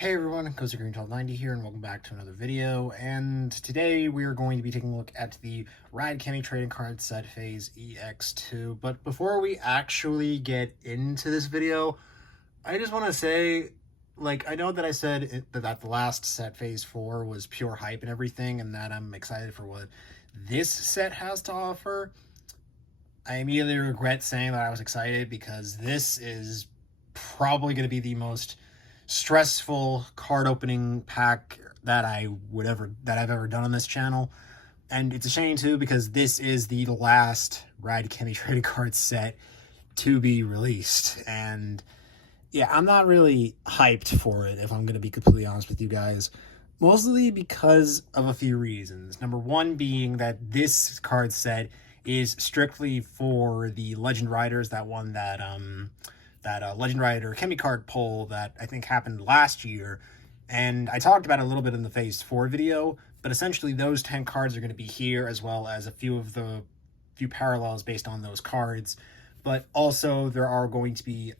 Hey everyone, CozyGreen1290 here, and welcome back to another video. And today we are going to be taking a look at the Rad Chemy Trading Card Set Phase EX2. But before we actually get into this video, I just want to say, I know that I said that the last set, Phase 4, was pure hype and everything, and that I'm excited for what this set has to offer. I immediately regret saying that I was excited, because this is probably going to be the most stressful card opening pack that I've ever done on this channel. And it's a shame too, because this is the last Rad Chemy trading card set to be released. And yeah, I'm not really hyped for it, if I'm going to be completely honest with you guys. Mostly because of a few reasons. Number one being that this card set is strictly for the Legend Riders that won that Legend Rider Chemy card poll that I think happened last year. And I talked about it a little bit in the Phase 4 video, but essentially those 10 cards are going to be here, as well as a few parallels based on those cards. But also there are going to be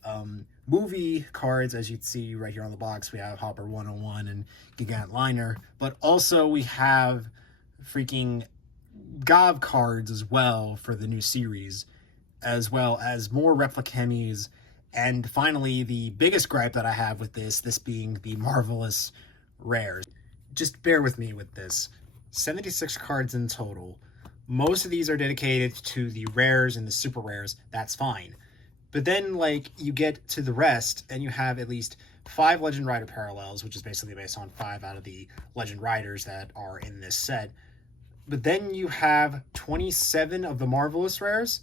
movie cards, as you can see right here on the box. We have Hopper 101 and Gigant Liner, but also we have freaking Gov cards as well for the new series, as well as more replica Chemys. And finally, the biggest gripe that I have with this being the Marvelous Rares. Just bear with me with this. 76 cards in total. Most of these are dedicated to the rares and the super rares. That's fine. But then, you get to the rest, and you have at least 5 Legend Rider parallels, which is basically based on 5 out of the Legend Riders that are in this set. But then you have 27 of the Marvelous Rares,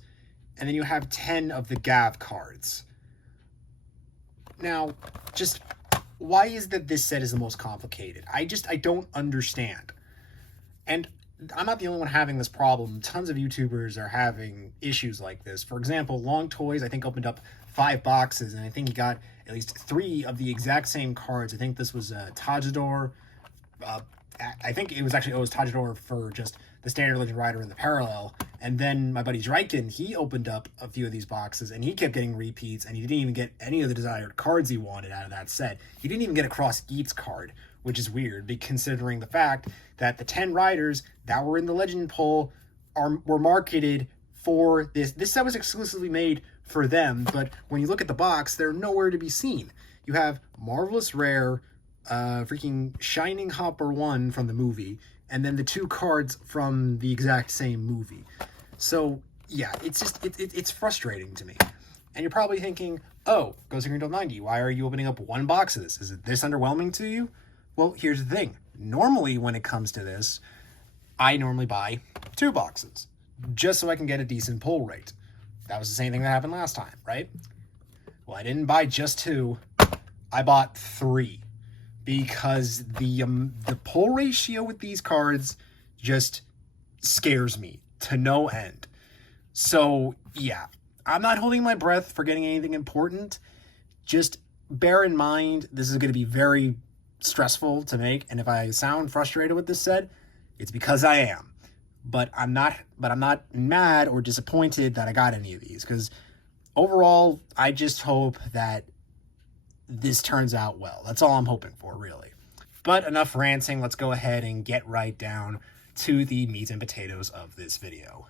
and then you have 10 of the Gav cards. Now, just why is that this set is the most complicated? I don't understand. And I'm not the only one having this problem. Tons of YouTubers are having issues like this. For example, Long Toys, I think, opened up 5 boxes, and I think he got at least 3 of the exact same cards. I think this was Tajidor. I think it was Tajidor for just the standard Legend Rider and the parallel. And then my buddy Dryken, he opened up a few of these boxes, and he kept getting repeats, and he didn't even get any of the desired cards he wanted out of that set. He didn't even get a Cross Geats card, which is weird, considering the fact that the 10 riders that were in the Legend poll were marketed for this. This set was exclusively made for them, but when you look at the box, they're nowhere to be seen. You have Marvelous Rare, freaking Shining Hopper 1 from the movie, and then the 2 cards from the exact same movie. So yeah, it's frustrating to me. And you're probably thinking, oh, CozyGreen1290, why are you opening up 1 box of this? Is it this underwhelming to you? Well, here's the thing. Normally, when it comes to this, I normally buy 2 boxes, just so I can get a decent pull rate. That was the same thing that happened last time, right? Well, I didn't buy just 2, I bought 3. Because the pull ratio with these cards just scares me to no end. So yeah, I'm not holding my breath for getting anything important. Just bear in mind, this is going to be very stressful to make, and if I sound frustrated with this set, it's because I am. But I'm not mad or disappointed that I got any of these, because overall, I just hope that this turns out well. That's all I'm hoping for, really. But enough ranting, let's go ahead and get right down to the meat and potatoes of this video.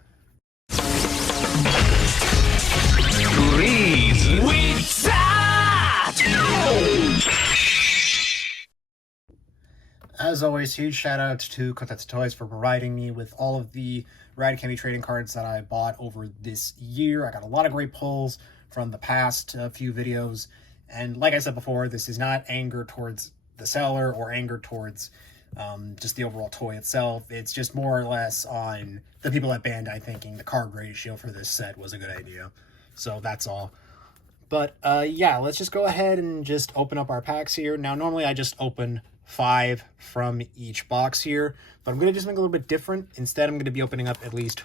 As always, huge shout out to Kotetsu Toys for providing me with all of the Rad Chemy trading cards that I bought over this year. I got a lot of great pulls from the past few videos. And like I said before, this is not anger towards the seller or anger towards just the overall toy itself. It's just more or less on the people at Bandai thinking the card ratio for this set was a good idea. So that's all. But yeah, let's just go ahead and just open up our packs here. Now, normally I just open 5 from each box here, but I'm going to do something a little bit different. Instead, I'm going to be opening up at least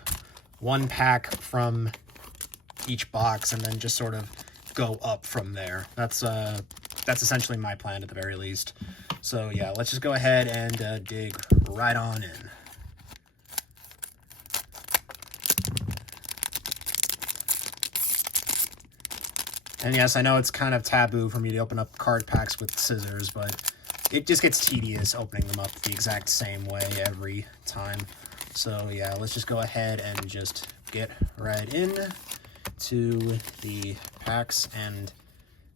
1 pack from each box, and then just sort of go up from there. That's essentially my plan at the very least. So yeah, let's just go ahead and dig right on in. And yes, I know it's kind of taboo for me to open up card packs with scissors, but it just gets tedious opening them up the exact same way every time. So yeah, let's just go ahead and just get right in to the packs and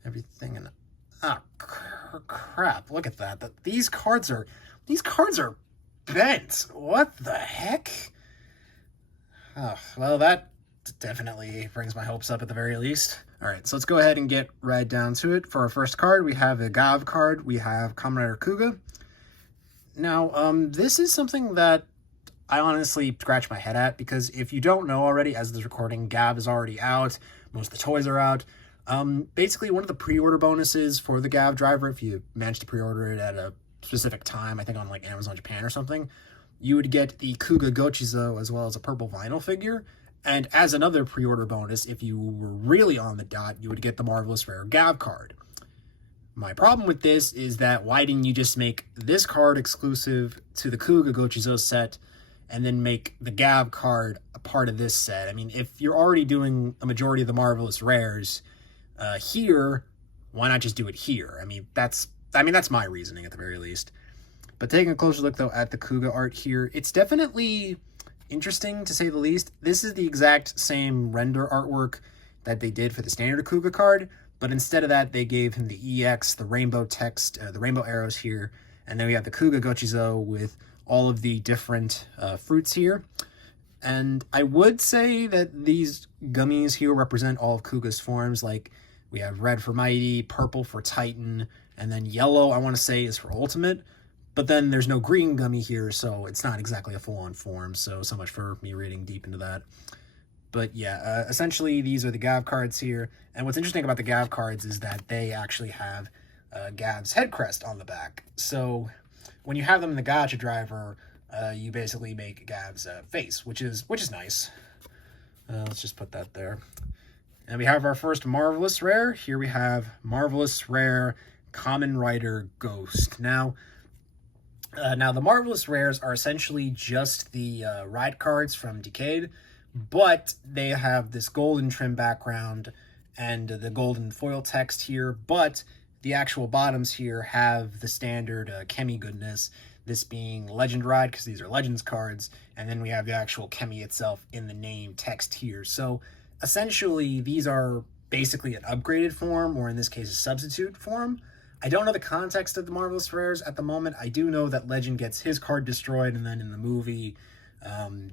everything. And crap! Look at that. These cards are bent. What the heck? Oh, well, that definitely brings my hopes up at the very least. All right, so let's go ahead and get right down to it. For our first card, we have a Gav card. We have Kamen Rider Kuga. Now, this is something that I honestly scratch my head at, because if you don't know already, as of this recording, Gav is already out. Most of the toys are out. Basically, one of the pre-order bonuses for the Gav driver, if you manage to pre-order it at a specific time, I think on like Amazon Japan or something, you would get the Kuga Gochizo as well as a purple vinyl figure. And as another pre-order bonus, if you were really on the dot, you would get the Marvelous Rare Gav card. My problem with this is that why didn't you just make this card exclusive to the Kuga Gochizo set and then make the Gav card a part of this set? I mean, if you're already doing a majority of the Marvelous Rares here, why not just do it here? I mean, that's my reasoning at the very least. But taking a closer look, though, at the Kuga art here, it's definitely interesting, to say the least. This is the exact same render artwork that they did for the standard Kuga card, but instead of that, they gave him the EX, the rainbow text, the rainbow arrows here, and then we have the Kuga Gochizo with all of the different fruits here. And I would say that these gummies here represent all of Kuga's forms. Like, we have red for Mighty, purple for Titan, and then yellow, I want to say, is for Ultimate. But then there's no green gummy here, so it's not exactly a full-on form, so much for me reading deep into that. But yeah, essentially these are the Gav cards here, and what's interesting about the Gav cards is that they actually have Gav's head crest on the back. So when you have them in the Gacha driver, you basically make Gav's face, which is nice. Let's just put that there. And we have our first Marvelous Rare. Here we have Marvelous Rare Kamen Rider Ghost. Now the Marvelous Rares are essentially just the ride cards from Decade, but they have this golden trim background and the golden foil text here, but the actual bottoms here have the standard Chemy goodness, this being Legend Ride, because these are Legends cards, and then we have the actual Chemy itself in the name text here. So essentially, these are basically an upgraded form, or in this case, a substitute form. I don't know the context of the Marvelous Rares at the moment. I do know that Legend gets his card destroyed, and then in the movie,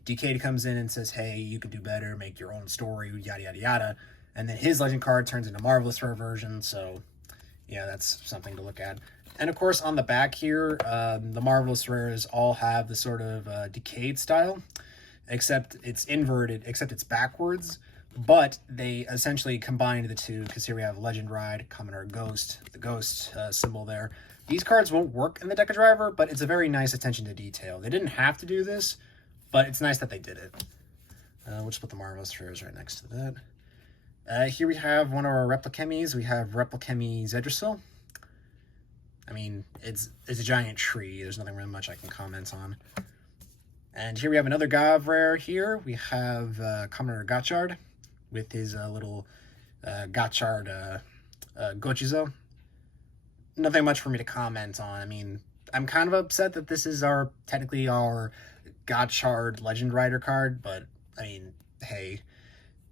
Decade comes in and says, hey, you could do better, make your own story, yada, yada, yada. And then his Legend card turns into Marvelous Rare version, so yeah, that's something to look at. And of course, on the back here, the Marvelous Rares all have the sort of Decade style, except it's inverted, except it's backwards. But they essentially combined the two, because here we have Legend Ride, Kamen Rider Ghost, the Ghost symbol there. These cards won't work in the Deca driver, but it's a very nice attention to detail. They didn't have to do this, but it's nice that they did it. We'll just put the Marvelous Rares right next to that. Here we have one of our Replichemies. We have Replichemy Zedrasil. I mean, it's a giant tree. There's nothing really much I can comment on. And here we have another Gav rare here. We have Kamen Rider Gaッチャードwith his little GaッチャードGochizo. Nothing much for me to comment on. I mean, I'm kind of upset that this is technically our GaッチャードLegend Rider card, but I mean, hey,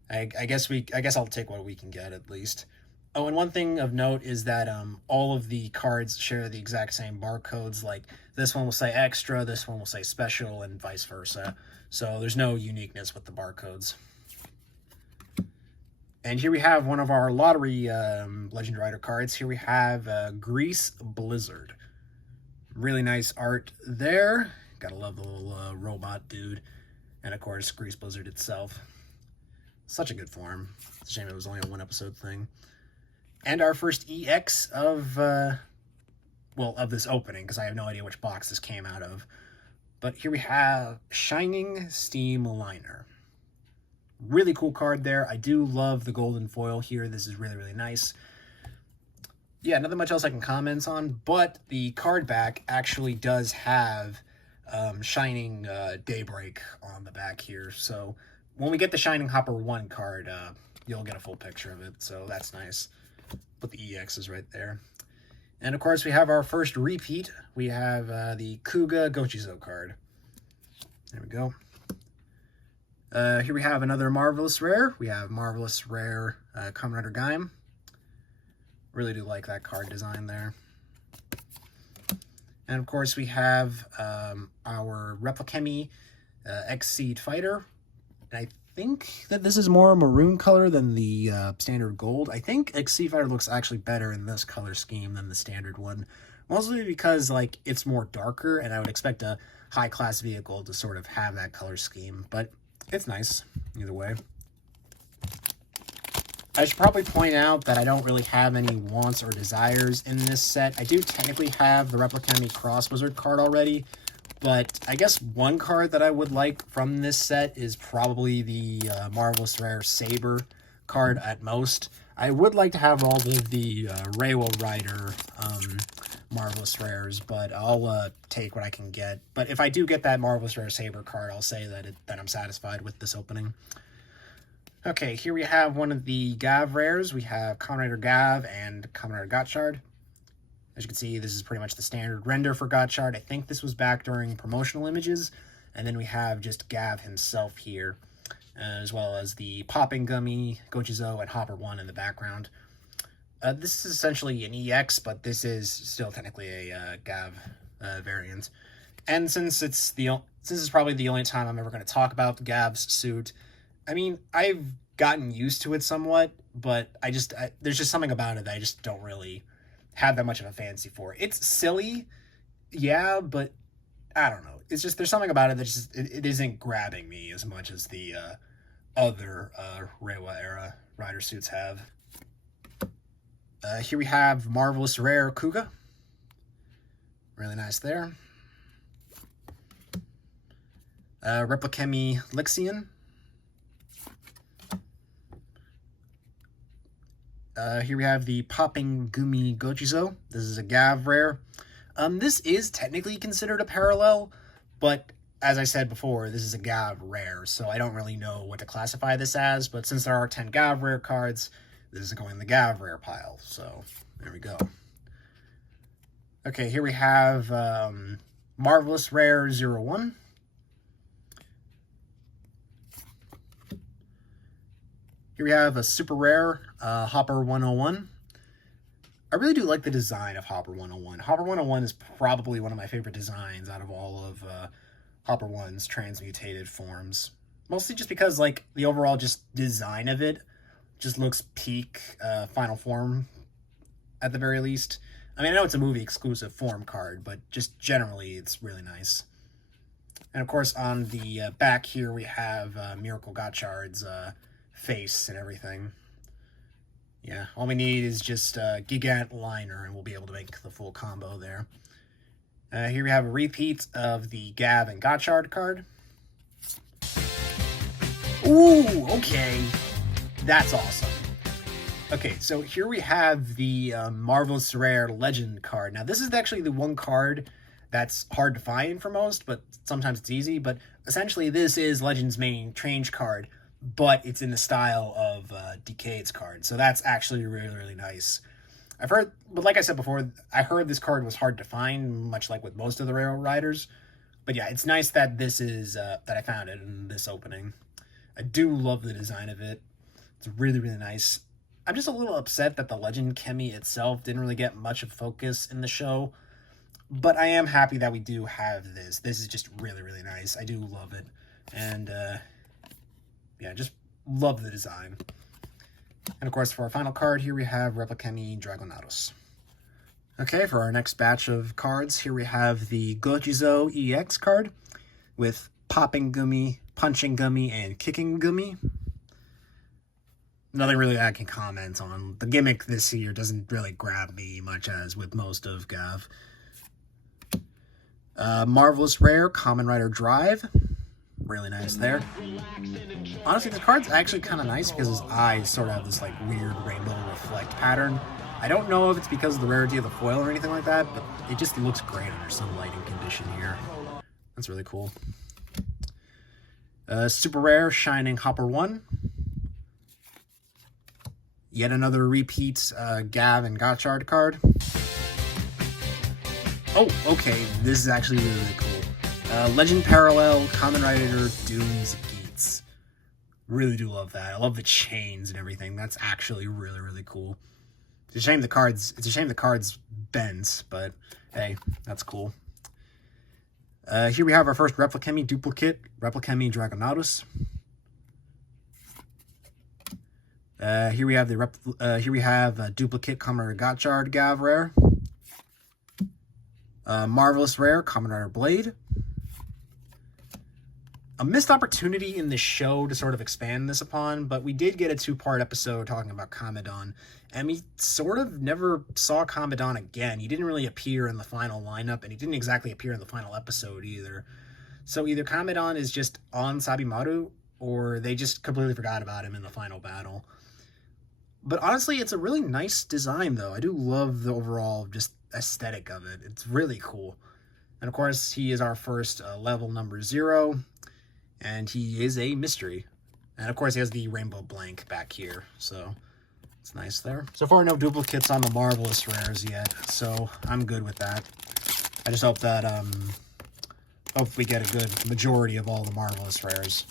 I guess I'll take what we can get at least. Oh, and one thing of note is that all of the cards share the exact same barcodes. Like, this one will say extra, this one will say special, and vice versa. So there's no uniqueness with the barcodes. And here we have one of our lottery Legend Rider cards. Here we have Grease Blizzard. Really nice art there. Gotta love the little robot dude. And of course, Grease Blizzard itself. Such a good form. It's a shame it was only a one episode thing. And our first EX of this opening, because I have no idea which box this came out of. But here we have Shining Steam Liner. Really cool card there. I do love the golden foil here. This is really, really nice. Yeah, nothing much else I can comment on, but the card back actually does have Shining Daybreak on the back here. So when we get the Shining Hopper 1 card, you'll get a full picture of it, so that's nice. But the EX is right there. And of course, we have our first repeat. We have the Kuga Gochizo card. There we go. Here we have another Marvelous Rare. We have Marvelous Rare Kamen Rider Gaim. Really do like that card design there. And of course, we have our Chemy X-Seed Fighter. And I think that this is more maroon color than the standard gold. I think X-Seed Fighter looks actually better in this color scheme than the standard one. Mostly because, like, it's more darker, and I would expect a high-class vehicle to sort of have that color scheme. But it's nice, either way. I should probably point out that I don't really have any wants or desires in this set. I do technically have the Chemy Cross Wizard card already, but I guess one card that I would like from this set is probably the Marvelous Rare Saber card at most. I would like to have all of the Reiwa Rider Marvelous Rares, but I'll take what I can get. But if I do get that Marvelous Rare Saber card, I'll say that I'm satisfied with this opening. Okay, here we have one of the Gav rares. We have Kamen Rider Gav and Kamen Rider Gattchard. As you can see, this is pretty much the standard render for Gattchard. I think this was back during promotional images. And then we have just Gav himself here, as well as the Popping Gummy, Gochizo, and Hopper 1 in the background. This is essentially an EX, but this is still technically a Gav variant. And since this is probably the only time I'm ever going to talk about Gav's suit, I mean, I've gotten used to it somewhat, but there's just something about it that I just don't really have that much of a fancy for. It's silly, yeah, but I don't know. It's just, there's something about it that just, it isn't grabbing me as much as the other Reiwa era rider suits have. Here we have Marvelous Rare Kuga. Really nice there. Chemy Lixian. Here we have the Popping Gumi Gochizo. This is a Gav rare. This is technically considered a parallel, but as I said before, this is a Gav rare, so I don't really know what to classify this as, but since there are 10 Gav rare cards, this is going in the Gav rare pile, so there we go. Okay, here we have Marvelous Rare 01. Here we have a super rare Hopper 101. I really do like the design of Hopper 101. Hopper 101 is probably one of my favorite designs out of all of Hopper 1's transmutated forms. Mostly just because, like, the overall just design of it just looks peak final form at the very least. I mean, I know it's a movie exclusive form card, but just generally it's really nice. And of course, on the back here we have Miracle Gattchard's face and everything. Yeah, all we need is just a Gigant Liner and we'll be able to make the full combo there. Here we have a repeat of the Gav and Gattchard card. Ooh, okay. That's awesome. Okay, so here we have the Marvelous Rare Legend card. Now, this is actually the one card that's hard to find for most, but sometimes it's easy. But essentially, this is Legend's main change card, but it's in the style of Decade's card. So that's actually really, really nice. I've heard, but like I said before, I heard this card was hard to find, much like with most of the Railroad Riders. But yeah, it's nice that this is, that I found it in this opening. I do love the design of it. It's really, really nice. I'm just a little upset that the Legend Chemy itself didn't really get much of focus in the show. But I am happy that we do have this. This is just really, really nice. I do love it. And, yeah, just love the design. And of course, for our final card, here we have Chemy Dragonados. Okay, for our next batch of cards, here we have the Gochizo EX card with Popping Gummy, Punching Gummy, and Kicking Gummy. Nothing really I can comment on. The gimmick this year doesn't really grab me much as with most of Gav. Marvelous Rare Kamen Rider Drive. Really nice there. Honestly, the card's actually kind of nice because his eyes sort of have this like weird rainbow reflect pattern. I don't know if it's because of the rarity of the foil or anything like that, but it just looks great under some lighting condition here. That's really cool. Super Rare Shining Hopper 1. Yet another repeat Gav and Gattchard card. Oh, okay, this is actually really, really cool. Legend Parallel, Kamen Rider Doom's Geats. Really do love that. I love the chains and everything. That's actually really, really cool. It's a shame the cards bends, but hey, that's cool. Here we have our first Replicemi duplicate, Replicemi Dragonatus. Here we have a duplicate Kamen Rider Gacha Gav Rare. Marvelous Rare Kamen Rider Blade. A missed opportunity in the show to sort of expand this upon, but we did get a 2-part episode talking about Kamedon, and we sort of never saw Kamedon again. He didn't really appear in the final lineup, and he didn't exactly appear in the final episode either. So either Kamedon is just on Sabimaru, or they just completely forgot about him in the final battle. But honestly, it's a really nice design, though. I do love the overall just aesthetic of it. It's really cool. And of course, he is our first level number 0. And he is a mystery. And of course, he has the rainbow blank back here. So, it's nice there. So far, no duplicates on the Marvelous Rares yet. So, I'm good with that. I just hope that, hope we get a good majority of all the Marvelous Rares.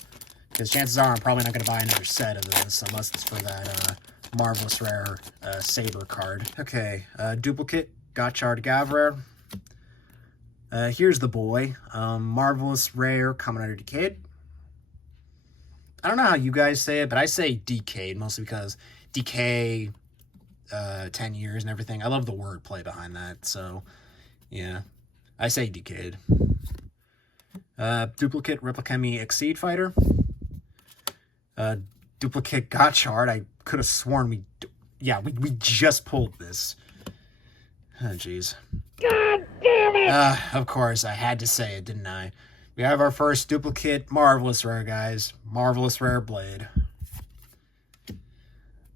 Because chances are I'm probably not going to buy another set of this. Unless it's for that, Marvelous Rare, Saber card. Okay, duplicate, Gacha Gav Rare. Here's the boy. Marvelous Rare, Kamen Rider Decade. I don't know how you guys say it, but I say decade, mostly because decay, 10 years and everything. I love the wordplay behind that, so, yeah. I say decade. Duplicate Replicemi Exceed Fighter. Duplicate Gotchard. I could have sworn we just pulled this. Oh, jeez. God damn it! Of course, I had to say it, didn't I? We have our first duplicate Marvelous Rare, guys. Marvelous Rare Blade.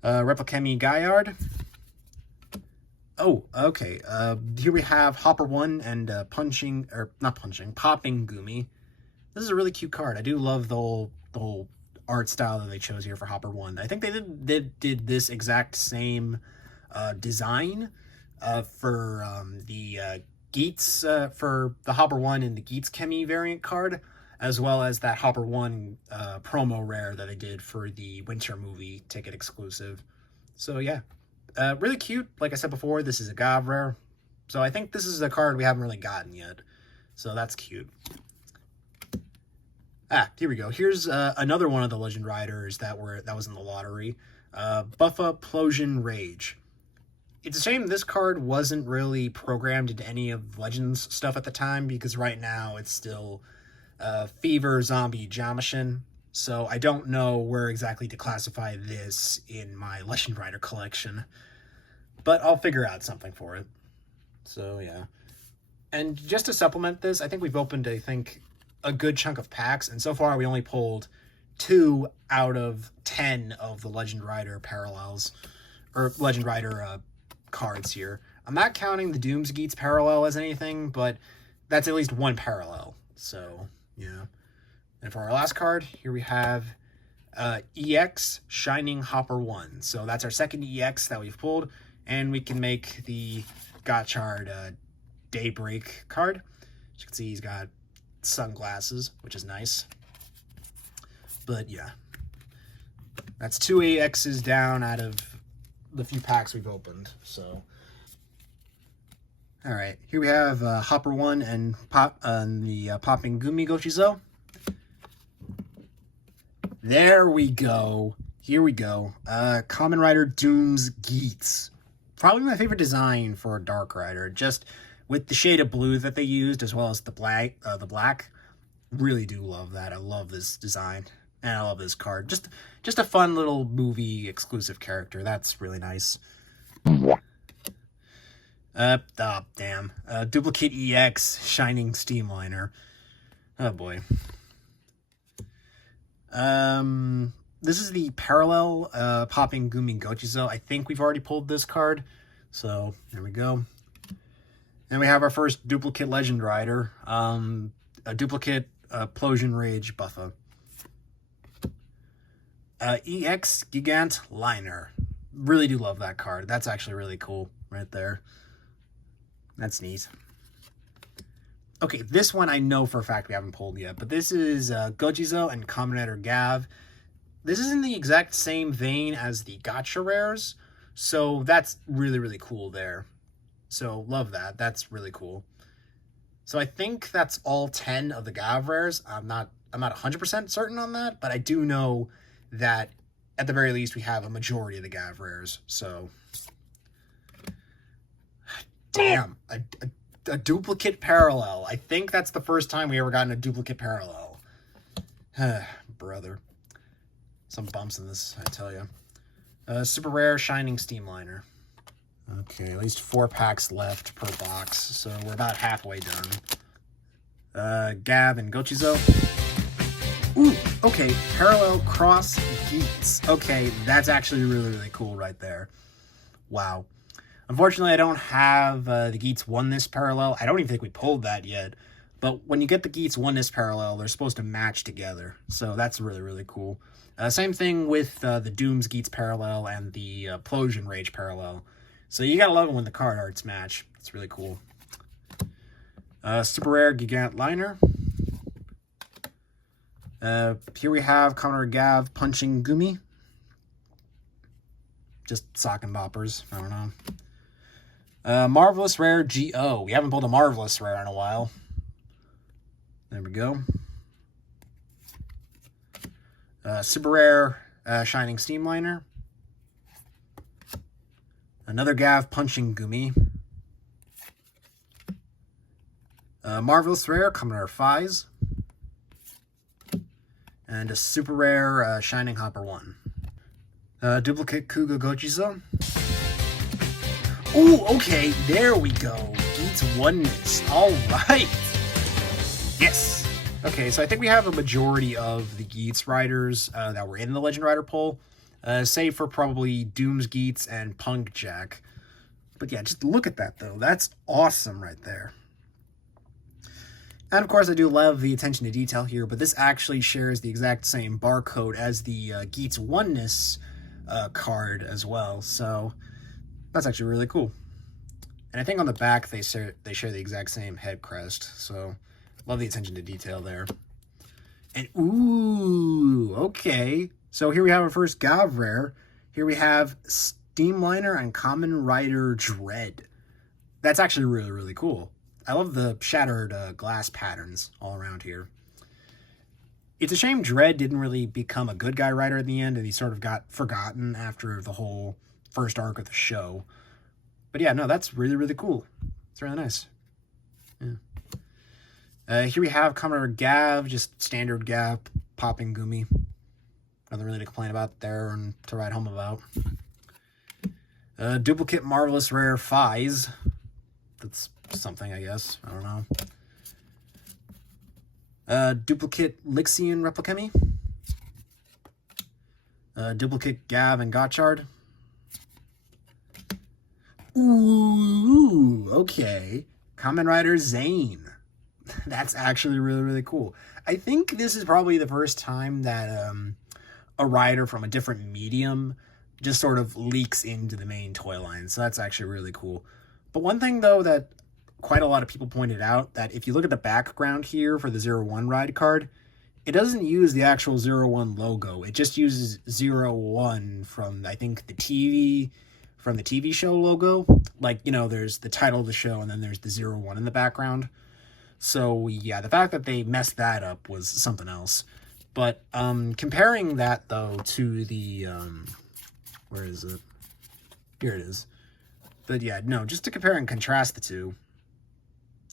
Replicemi Gaillard. Oh, okay. Here we have Hopper 1 and Popping Gumi. This is a really cute card. I do love the whole art style that they chose here for Hopper 1. I think they did this exact same design for the Geats, for the Hopper 1 and the Geats Chemy variant card, as well as that Hopper 1 promo rare that they did for the Winter movie ticket exclusive. So yeah, really cute. Like I said before, this is a Gav rare, so I think this is a card we haven't really gotten yet, so that's cute. Here we go. Here's another one of the Legend Riders that was in the lottery. Buffa Plosion Rage. It's a shame this card wasn't really programmed into any of Legends stuff at the time, because right now it's still Fever Zombie Jamashin. So I don't know where exactly to classify this in my Legend Rider collection. But I'll figure out something for it. So yeah. And just to supplement this, I think we've opened, a good chunk of packs, and so far we only pulled 2 out of 10 of the Legend Rider parallels, or Legend Rider cards here. I'm not counting the Doom's Geats parallel as anything, but that's at least one parallel. So, yeah. And for our last card, here we have EX Shining Hopper 1. So that's our second EX that we've pulled, and we can make the Gotchard Daybreak card. As you can see, he's got sunglasses, which is nice. But yeah, that's 2 EXs down out of the few packs we've opened. So, all right, here we have Hopper 1 and the Popping Gumi Gochizo. There we go. Here we go. Kamen Rider Doom's Geats. Probably my favorite design for a Dark Rider. Just with the shade of blue that they used, as well as the black. Really do love that. I love this design. And I love this card. Just a fun little movie exclusive character. That's really nice. Damn. Duplicate EX Shining Steamliner. Oh boy. This is the parallel Popping Gumi Gochizo. I think we've already pulled this card. So, there we go. And we have our first duplicate Legend Rider. A duplicate Plosion Rage Buffa. EX Gigant Liner. Really do love that card. That's actually really cool right there. That's neat. Okay, this one I know for a fact we haven't pulled yet, but this is Gojizo and Kamen Rider Gav. This is in the exact same vein as the Gacha rares, so that's really, really cool there. So, love that. That's really cool. So, I think that's all 10 of the Gav rares. I'm not 100% certain on that, but I do know that at the very least we have a majority of the Gav rares. So, damn, a duplicate parallel. I think that's the first time we ever gotten a duplicate parallel. Brother. Some bumps in this, I tell you. Super rare Shining Steamliner. Okay, at least 4 packs left per box, so we're about halfway done. Gav and Gochizo. Ooh, okay, Parallel Cross Geats. Okay, that's actually really, really cool right there. Wow. Unfortunately, I don't have the Geats Oneness Parallel. I don't even think we pulled that yet. But when you get the Geats Oneness Parallel, they're supposed to match together. So that's really, really cool. Same thing with the Dooms Geats Parallel and the Plosion Rage Parallel. So you gotta love it when the card arts match. It's really cool. Super Rare Gigant Liner. Here we have Kamen Rider Gav Punching Gumi. Just sock and boppers. I don't know. Marvelous Rare GO. We haven't pulled a Marvelous Rare in a while. There we go. Super Rare Shining Steamliner. Another Gav Punching Gumi. Marvelous Rare Kamen Rider Fies. And a Super Rare Shining Hopper 1. Duplicate Kuga Gochizo. Ooh, okay, there we go. Geats Oneness. Alright. Yes. Okay, so I think we have a majority of the Geats riders that were in the Legend Rider poll, save for probably Doom's Geats and Punk Jack. But yeah, just look at that, though. That's awesome right there. And of course, I do love the attention to detail here, but this actually shares the exact same barcode as the Geats Oneness card as well, so that's actually really cool. And I think on the back they share the exact same head crest, so love the attention to detail there. And ooh, okay. So here we have our first Gav rare. Here we have Steamliner and Kamen Rider Dread. That's actually really, really cool. I love the shattered glass patterns all around here. It's a shame Dread didn't really become a good guy rider in the end, and he sort of got forgotten after the whole first arc of the show. But yeah, no, that's really, really cool. It's really nice. Yeah. Here we have Kamen Rider Gav, just standard Gav, popping Gumi. Nothing really to complain about there and to write home about. Duplicate Marvelous Rare Fies. That's something, I guess. I don't know. Duplicate Lixian Replicemi. Duplicate Gav and Gotchard. Ooh, okay. Kamen Rider Zane. That's actually really, really cool. I think this is probably the first time that a rider from a different medium just sort of leaks into the main toy line. So that's actually really cool. But one thing, though, that quite a lot of people pointed out, that if you look at the background here for the 01 ride card, it doesn't use the actual 01 logo. It just uses 01 from, I think, the TV show logo. Like, you know, there's the title of the show and then there's the 01 in the background. So, yeah, the fact that they messed that up was something else. But comparing that, though, to the, where is it? Here it is. But yeah, no, just to compare and contrast the two,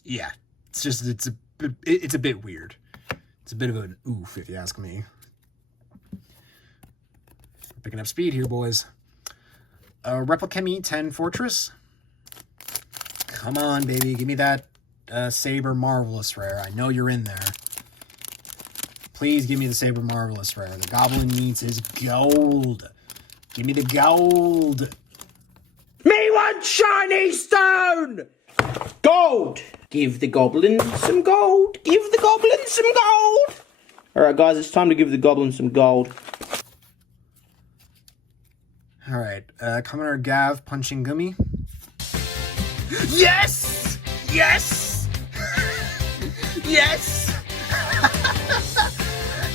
yeah, it's a bit weird. It's a bit of an oof, if you ask me. Picking up speed here, boys. Replicemi 10 Fortress. Come on, baby, give me that Saber Marvelous Rare. I know you're in there. Please give me the Saber Marvelous Rare. The Goblin needs his gold. Give me the gold. Me want shiny stone! Gold! Give the goblin some gold! Give the goblin some gold! Alright guys, it's time to give the goblin some gold. Alright, Kamen Rider Gav Punching Gumi. Yes! Yes! Yes!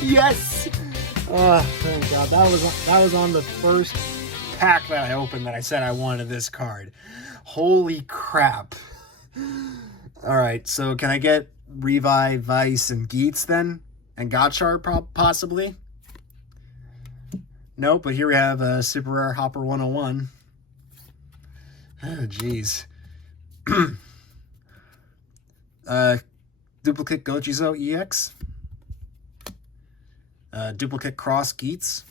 Yes! Oh, thank God. That was on the first pack that I opened that I said I wanted this card. Holy crap. Alright, so can I get Revive, Vice, and Geats then? And Gotchard possibly? Nope, but here we have a Super Rare Hopper 101. Oh, jeez. Duplicate Gochizo EX. Duplicate Cross Geats.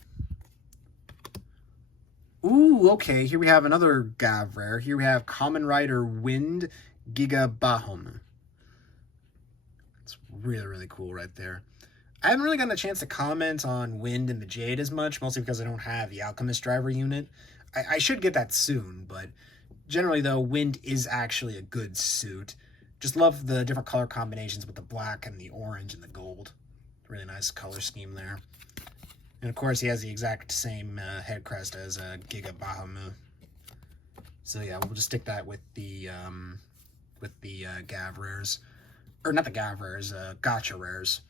Ooh, okay, here we have another Gav Rare. Here we have Kamen Rider Wind Giga Bahom. It's really, really cool right there. I haven't really gotten a chance to comment on Wind and the Jade as much, mostly because I don't have the Alchemist Driver unit. I should get that soon, but generally, though, Wind is actually a good suit. Just love the different color combinations with the black and the orange and the gold. Really nice color scheme there. And of course, he has the exact same head crest as Giga Bahamut. So yeah, we'll just stick that with the Gav Rares. Or not the Gav Rares, Gotcha Rares.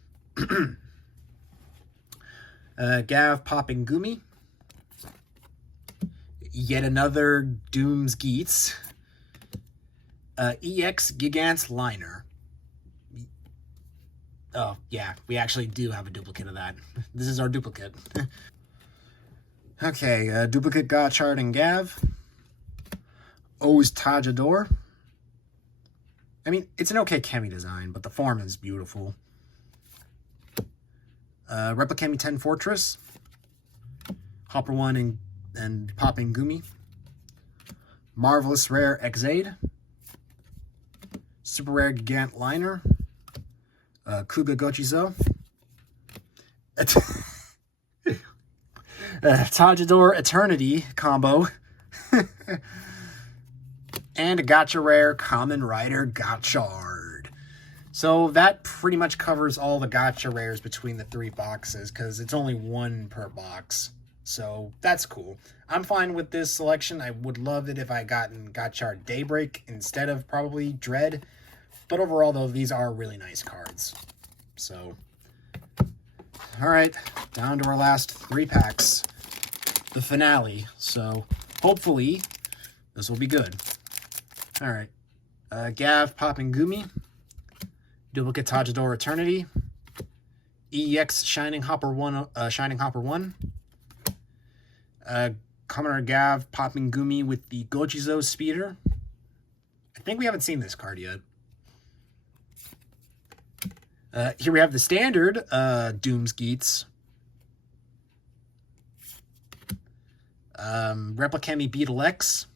Gav Popping Gumi. Yet another Doom's Geats. EX Gigant's Liner. Oh, yeah, we actually do have a duplicate of that. This is our duplicate. Okay, duplicate Gotchard and Gav. O's Tajador. I mean, it's an okay Chemy design, but the form is beautiful. Replicami 10 Fortress. Hopper 1 and Popping Gumi. Marvelous Rare Exade. Super Rare Gigant Liner. Kuga Gochizo. Tajador Eternity combo. And a Gotcha Rare Kamen Rider Gotchard. So that pretty much covers all the Gotcha Rares between the 3 boxes, because it's only 1 per box. So that's cool. I'm fine with this selection. I would love it if I gotten Gotchard Daybreak instead of probably Dread. But overall, though, these are really nice cards. So, alright, down to our last 3 packs. The finale. So, hopefully, this will be good. Alright. Gav Popping Gumi. Duplicate Tajador Eternity. EX Shining Hopper 1. Commoner Gav Popping Gumi with the Gochizo Speeder. I think we haven't seen this card yet. Here we have the standard Doom's Geats. Replicami Beetle X.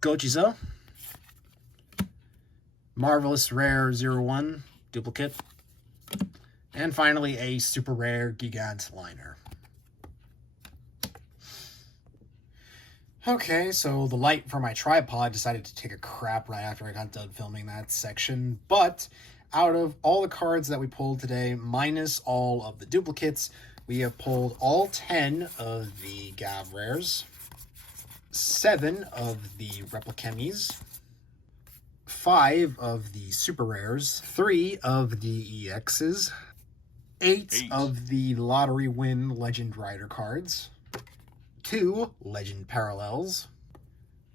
Gochizo. Marvelous Rare 01 duplicate. And finally, a Super Rare Gigant Liner. Okay, so the light for my tripod decided to take a crap right after I got done filming that section, but out of all the cards that we pulled today, minus all of the duplicates, we have pulled all 10 of the Gav Rares, 7 of the Replicamis, 5 of the Super Rares, 3 of the EXs, 8 of the Lottery Win Legend Rider cards, 2 Legend Parallels,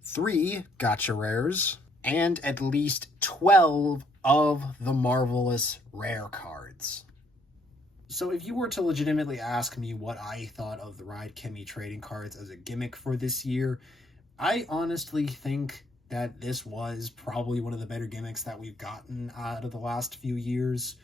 3 Gotcha Rares, and at least 12 of the Marvelous Rare cards. So if you were to legitimately ask me what I thought of the Ride Chemy trading cards as a gimmick for this year, I honestly think that this was probably one of the better gimmicks that we've gotten out of the last few years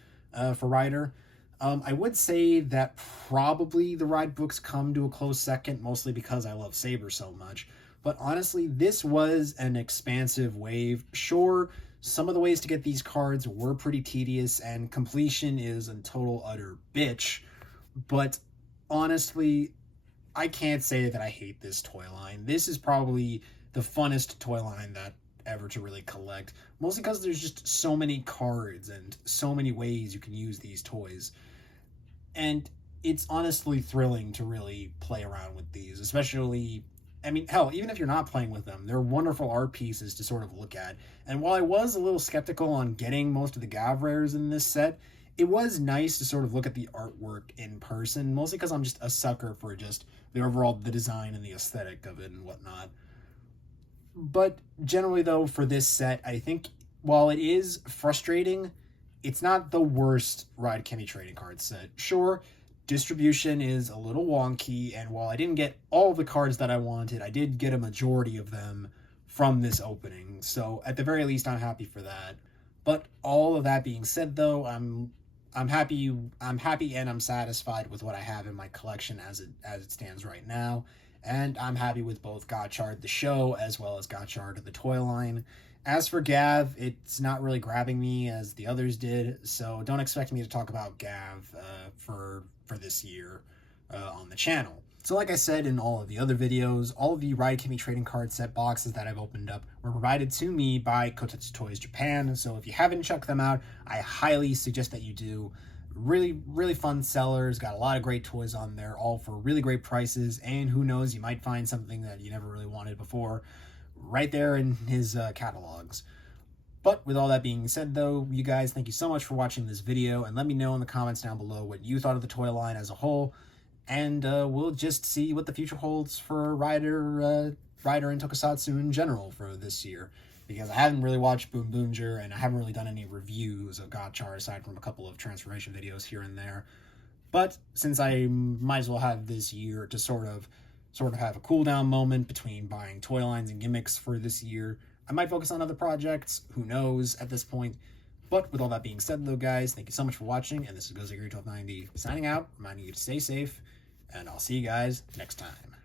for Rider. I would say that probably the Ride books come to a close second, mostly because I love Saber so much. But honestly, this was an expansive wave. Sure, some of the ways to get these cards were pretty tedious, and completion is a total utter bitch. But honestly, I can't say that I hate this toy line. This is probably the funnest toy line that ever to really collect. Mostly because there's just so many cards and so many ways you can use these toys. And it's honestly thrilling to really play around with these, especially I mean, hell, even if you're not playing with them, they're wonderful art pieces to sort of look at. And while I was a little skeptical on getting most of the Gav rares in this set, it was nice to sort of look at the artwork in person, mostly because I'm just a sucker for just the design and the aesthetic of it and whatnot. But generally, though, for this set, I think while it is frustrating, it's not the worst Ride Chemy trading card set. Sure, distribution is a little wonky, and while I didn't get all the cards that I wanted, I did get a majority of them from this opening. So at the very least, I'm happy for that. But all of that being said, though, I'm happy and I'm satisfied with what I have in my collection as it stands right now. And I'm happy with both Gotchard the show as well as Gotchard the toy line. As for Gav, it's not really grabbing me as the others did, so don't expect me to talk about Gav for this year on the channel. So like I said in all of the other videos, all of the Ride Chemy trading card set boxes that I've opened up were provided to me by Kotetsu Toys Japan, so if you haven't checked them out, I highly suggest that you do. Really, really fun sellers, got a lot of great toys on there, all for really great prices, and who knows, you might find something that you never really wanted before right there in his catalogs. But with all that being said, though, you guys, thank you so much for watching this video, and let me know in the comments down below what you thought of the toy line as a whole, and we'll just see what the future holds for Rider and Tokusatsu in general for this year, because I haven't really watched Boom Boonger, and I haven't really done any reviews of Gotchard aside from a couple of transformation videos here and there. But since I might as well have this year to sort of have a cool down moment between buying toy lines and gimmicks for this year, I might focus on other projects, who knows at this point. But with all that being said, though, guys, thank you so much for watching, and this is Ghost 1290 signing out, reminding you to stay safe, and I'll see you guys next time.